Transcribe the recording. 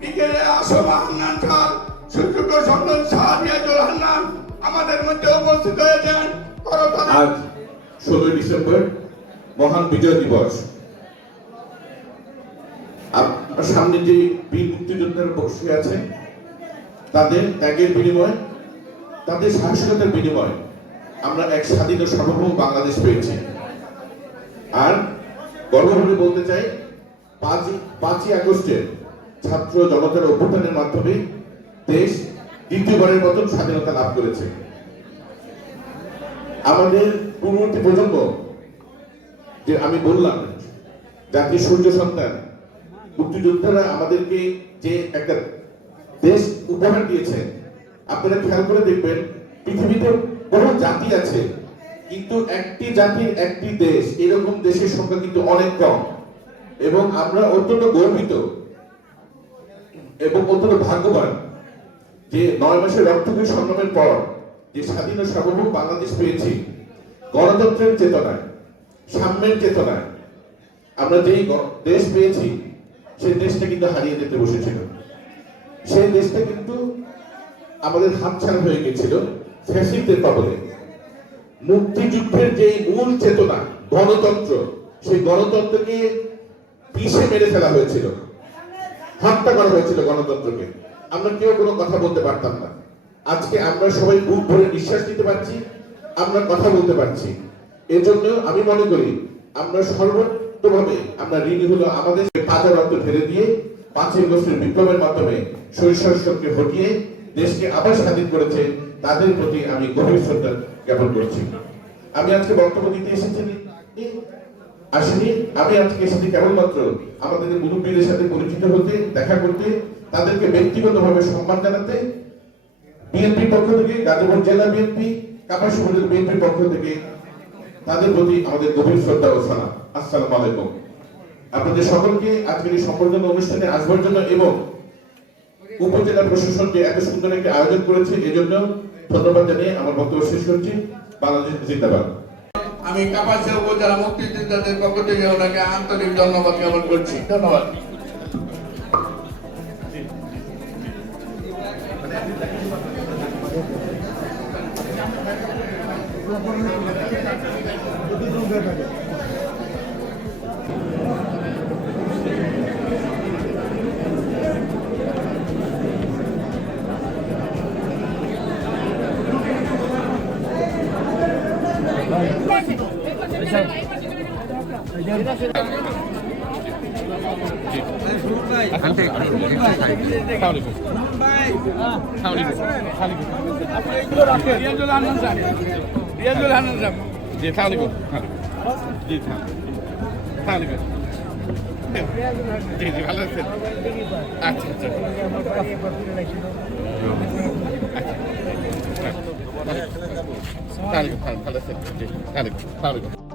বিকেলে আসবা হান্নান খান সুযোগ্য সম্মান সাহাবিয়াতুল হান্নান আমাদের মধ্যে উপস্থিত হয়েছেন। আজ 16 ডিসেম্বর মহান বিজয় দিবস। আপনার সামনে যে বীর মুক্তিযোদ্ধারা বসে আছেন তাদের ত্যাগের বিনিময়ে, তাদের সাহসিকতার বিনিময়ে আমরা এক স্বাধীন ও সার্বভৌম বাংলাদেশ পেয়েছি। আর গর্ব করে বলতে চাই 5ই আগস্টের ছাত্র জনতার অভ্যুত্থানের মাধ্যমে দেশ দ্বিতীয়বারের মতন স্বাধীনতা লাভ করেছে। আমাদের পূর্ববর্তী প্রজন্ম, যে আমি বললাম জাতির সূর্য সন্তান মুক্তিযোদ্ধারা আমাদেরকে যে একটা দেশ উপহার দিয়েছে, আপনারা খেয়াল করে দেখবেন পৃথিবীতে বহু জাতি আছে কিন্তু একটি জাতির একটি দেশ, এরকম দেশের সংখ্যা কিন্তু অনেক কম। এবং আমরা অত্যন্ত গর্বিত এবং অত্যন্ত ভাগ্যবান যে 9 মাসের রক্তক্ষয়ী সংগ্রামের পর যে স্বাধীন ও সার্বভৌম বাংলাদেশ পেয়েছি। গণতন্ত্রের চেতনায়, সাম্যের চেতনায় আমরা যেই দেশ পেয়েছি সেই দেশটা কিন্তু হারিয়ে যেতে বসেছিল। সেই দেশটা কিন্তু আমাদের হাতছাড়া হয়ে গেছিল ফ্যাসিস্টদের কবলে। মুক্তিযুদ্ধের যে মূল চেতনা গণতন্ত্র, সেই গণতন্ত্রকে পিষে মেরে ফেলা হয়েছিল, হত্যা করা হয়েছিল গণতন্ত্রকে। আমরা কেউ কোনো কথা বলতে পারতাম না। আজকে আমরা সবাই বুক ভরে নিঃশ্বাস নিতে পারছি, আমরা কথা বলতে পারছি। এজন্য আমি মনে করি আমরা সর্বোত্তভাবে আমরা ঋণী হলো আমাদের তাজা রক্ত ঢেলে দিয়ে 5ই আগস্টের বিপ্লবের মাধ্যমে শৈশবকে হটিয়ে দেশকে আবার স্বাধীন করেছে তাদের প্রতি আমি গভীর শ্রদ্ধা জ্ঞাপন করছি। আমি আজকে বক্তব্য দিতে আসিনি। আমি আজকে এসেছি কেবলমাত্র আমাদের মুরব্বীদের সাথে পরিচিত হতে, দেখা করতে, তাদেরকে ব্যক্তিগতভাবে সম্মান জানাতে। বিএনপির পক্ষ থেকে, গাজীপুর জেলা বিএনপি, কাপাসী উপজেলা বিএনপির পক্ষ থেকে তাদের প্রতি আমাদের গভীর শ্রদ্ধা ও সালাম। আসসালামু আলাইকুম। আপনাদের সকলকে আজকের এই সম্বর্ধনা অনুষ্ঠানে আসবার জন্য এবং উপজেলা প্রশাসনকে এত সুন্দর একটি আয়োজন করেছে এজন্য ধন্যবাদ জানিয়ে আমার বক্তব্য শেষ করছি। বাংলাদেশ জিন্দাবাদ। আমি কাপাসী উপজেলা মুক্তিযোদ্ধাদের পক্ষ থেকে ওনাকে আন্তরিক ধন্যবাদ জ্ঞাপন করছি। ধন্যবাদ। ভালো আছেন? আচ্ছা আচ্ছা, ভালো আছেন?